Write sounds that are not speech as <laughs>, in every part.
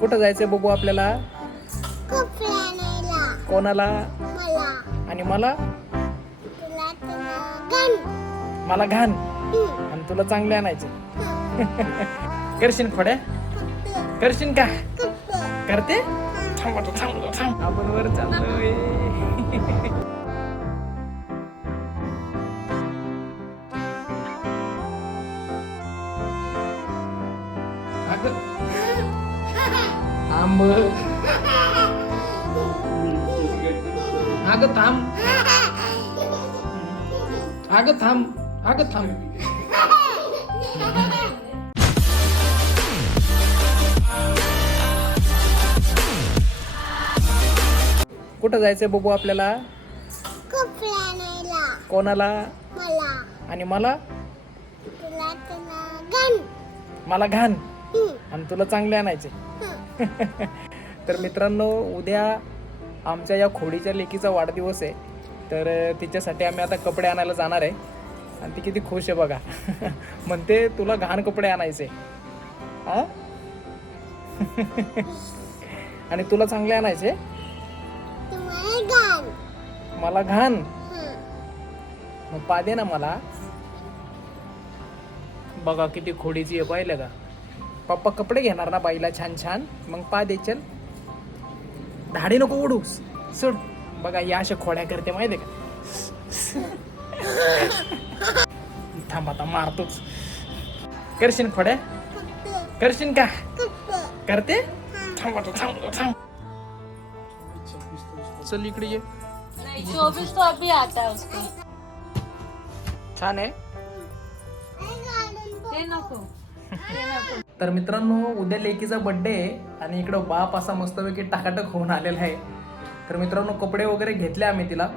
कुठं जायचंय बघू आपल्याला? कोणाला? आणि मला? मला घाण. आणि तुला चांगले आणायचे. करशील खोड्या? करशील का? करते? आपण वर चाललोय. थांब. अगं थांब. अगं थांब. अगं थांब. कुठं जायचंय बघू आपल्याला? कोणाला? मला. आणि मला? मला घाण. आणि तुला चांगले आणायचे. <laughs> तर मित्रांनो उद्या आमच्या या खोडीच्या लेकीचा वाढदिवस आहे. तर तिच्यासाठी आम्ही आता कपडे आणायला जाणार आहे. आणि ती किती खुश आहे बघा. <laughs> म्हणते तुला घाण कपडे आणायचे. हा <laughs> आणि तुला चांगले आणायचे? मला घाण. मग पा दे ना मला. बघा किती खोडीची आहे पाहिलं का? पप्पा कपडे घेणार ना बाईला छान छान. मग पा दे चल. धाडी नको उडू सोड. बघा या अशा खोड्या करते माहिती का? थांब आता मारतोच. करशील खोड्या? करशील का? करते? थांब थांब थांब. चल इकडे ये. चौबीस तो अभी आता है उसको छान आहे. ते नको. तर मित्रांनो उद्या लेकीचा बर्थडे आहे आणि इकडं बाप असा मस्तपैकी टाकाटक होऊन आलेला आहे. तर मित्रांनो कपडे वगैरे घेतले आम्ही तिला.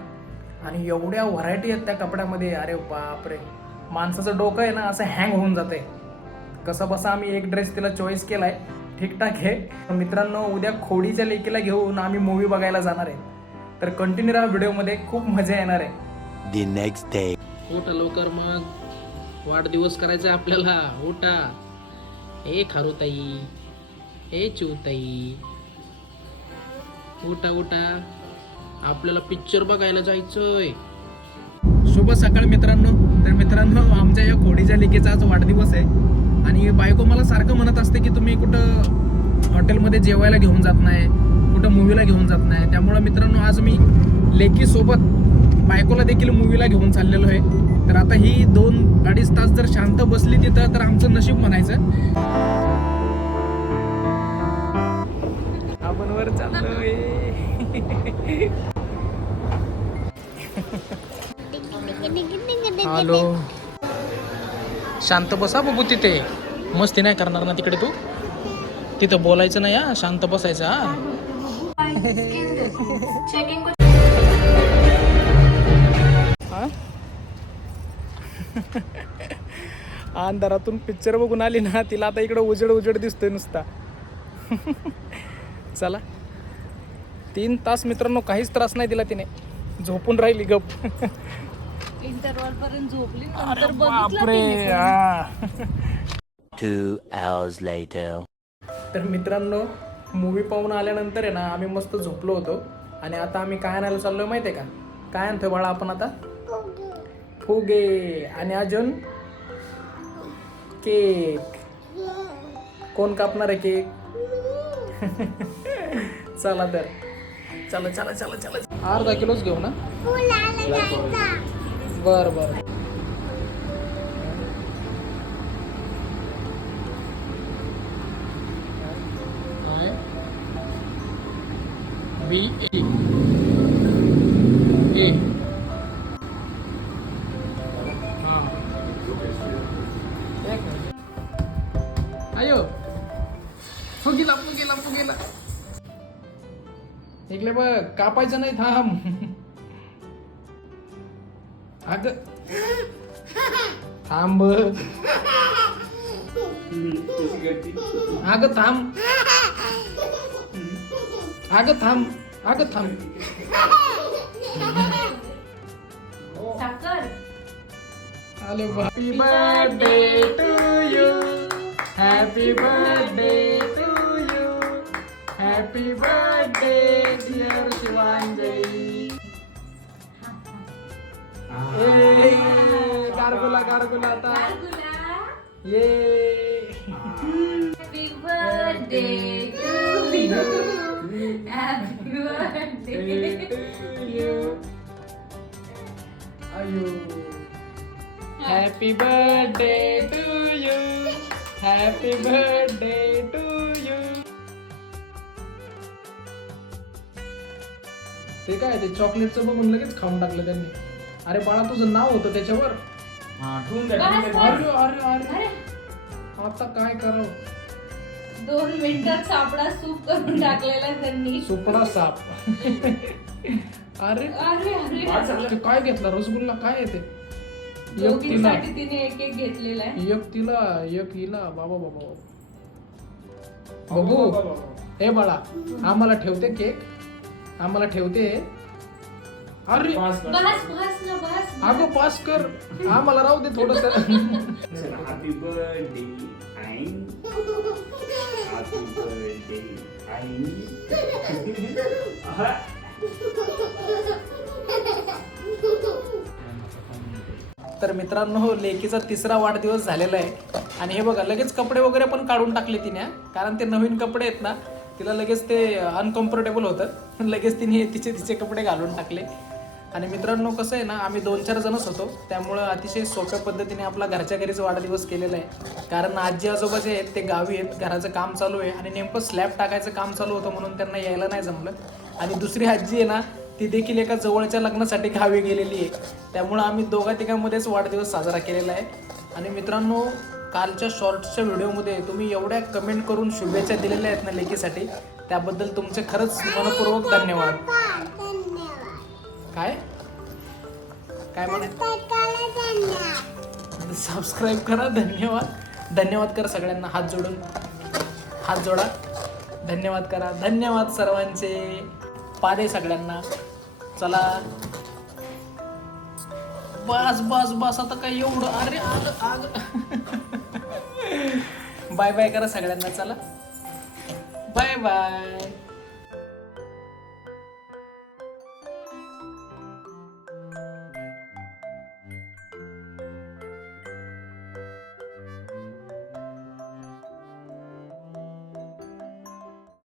आणि एवढ्या व्हरायटी आहेत त्या कपड्यामध्ये. अरे बापरे. माणसाचं डोकं आहे ना असं हँग होऊन जाते. कसं बसा आम्ही एक ड्रेस तिला चॉईस केलाय. ठीकठाक आहे. तर मित्रांनो उद्या खोडीच्या लेकीला घेऊन आम्ही मूवी बघायला जाणार आहे. तर कंटिन्यू राहा व्हिडिओमध्ये खूप मजा येणार आहे. उठा लवकर मग. वाढदिवस करायचा आपल्याला. उठा. ए खारुताई ए चिवताई उठा उठा. आपल्याला पिक्चर बघायला जायचंय. शुभ सकाळ मित्रांनो. तर मित्रांनो आमच्या या खोडीच्या लेकीचा आज वाढदिवस आहे. आणि बायको मला सारखं म्हणत असते की तुम्ही कुठं हॉटेलमध्ये जेवायला घेऊन जात नाही कुठं मूवीला घेऊन जात नाही. त्यामुळं मित्रांनो आज मी लेकीसोबत बायकोला देखील मूवीला घेऊन चाललेलो आहे. तर आता ही दोन अडीच तास जर शांत बसली तिथं तर आमचं नशीब म्हणायचं. आपण वर चाललोय. हॅलो. शांत बसा बघू तिथे. मस्ती नाही करणार ना तिकडे तू? तिथं बोलायचं नाही हा? शांत बसायचं हा? हा? अंधारातून पिक्चर बघून आली ना तिला आता इकडं उजेड उजेड दिसतोय नुसता. चला. तीन तास मित्रांनो काहीच त्रास नाही दिला तिने. झोपून राहिली गप. इंटरवल पर्यंत झोपली. तर मित्रांनो मूवी पाहून आल्यानंतर आहे ना आम्ही मस्त झोपलो होतो. आणि आता आम्ही काय आणायला चाललोय माहिती आहे का? काय आणतोय बाळा आपण आता? फुगे आणि अजून केक. कोण कापणार आहे केक? <laughs> चला तर. चला चला चला चला. अर्धा किलोच घेऊ ना? बर बर. बी आयो. फुगीला फुगीला फुगीला इकडे बघ कापायचं नाही थांब. अग. थांब अग थांब. अग थांब. अग थांब. आले birthday to you happy birthday to you happy birthday dear Shivanjali ए, गारगुला गारगुला आता ये happy birthday to you happy birthday happy birthday to you happy birthday to you ते काय ते चॉकलेटचं बघून लगेच खाऊन टाकलं त्यांनी. अरे बाळा तुझं नाव होतं त्याच्यावर? अरे. अरे अरे. अरे. आता काय करावं? दोन मिनिटात सापडा सूप करून टाकलेला आहे त्यांनी. सुपडा साप. <laughs> अरे. अरे अरे. ते काय घेतला? रसगुल्ला काय आहे ते? एक तिला दोघींसाठी तिने एक एक घेतलेला आहे. एक तिला एक हिला बाबा बाबा बघू हे बाळा आम्हाला ठेवते केक. आम्हाला ठेवते. अरे! बस बस. ना बस अगं पास कर. आम्हाला राहू दे थोडस. Happy birthday, Ain. Happy birthday. <laughs> तर मित्रांनो हो लेकीचा तिसरा वाढदिवस झालेला आहे. आणि हे बघा लगेच कपडे वगैरे पण काढून टाकले तिने कारण ते नवीन कपडे आहेत ना तिला लगेच ते अनकम्फर्टेबल होतं. <laughs> लगेच तिने तिचे तिचे कपडे घालून टाकले. आणि मित्रांनो कसं आहे ना आम्ही दोन चार जणच होतो. त्यामुळं अतिशय सोप्या पद्धतीने आपला घरच्या घरीच वाढदिवस केलेला आहे. कारण आजी आजोबा जे आहेत ते गावी आहेत घराचं काम चालू आहे. आणि नेमकं स्लॅब टाकायचं काम चालू होतं म्हणून त्यांना यायला नाही जमलं. आणि दुसरी आजी आहे ना ती देखील एका जवळच्या लग्नासाठी गावी गेलेली आहे. त्यामुळं आम्ही दोघा तिघांमध्येच वाढदिवस साजरा केलेला आहे. आणि मित्रांनो कालच्या शॉर्ट्सच्या व्हिडिओमध्ये तुम्ही एवढ्या कमेंट करून शुभेच्छा दिलेल्या आहेत ना लेकीसाठी. त्याबद्दल तुमचे खरंच मनपूर्वक धन्यवाद. काय? काय म्हणा सबस्क्राईब करा धन्यवाद. धन्यवाद करा सगळ्यांना. हात जोडून. हात जोडा. धन्यवाद करा. धन्यवाद सर्वांचे. पादे सगळ्यांना. चला. बस बस बस. आता काय एवढं? अरे आग आग. <laughs> बाय बाय करा सगळ्यांना चला. Bye bye.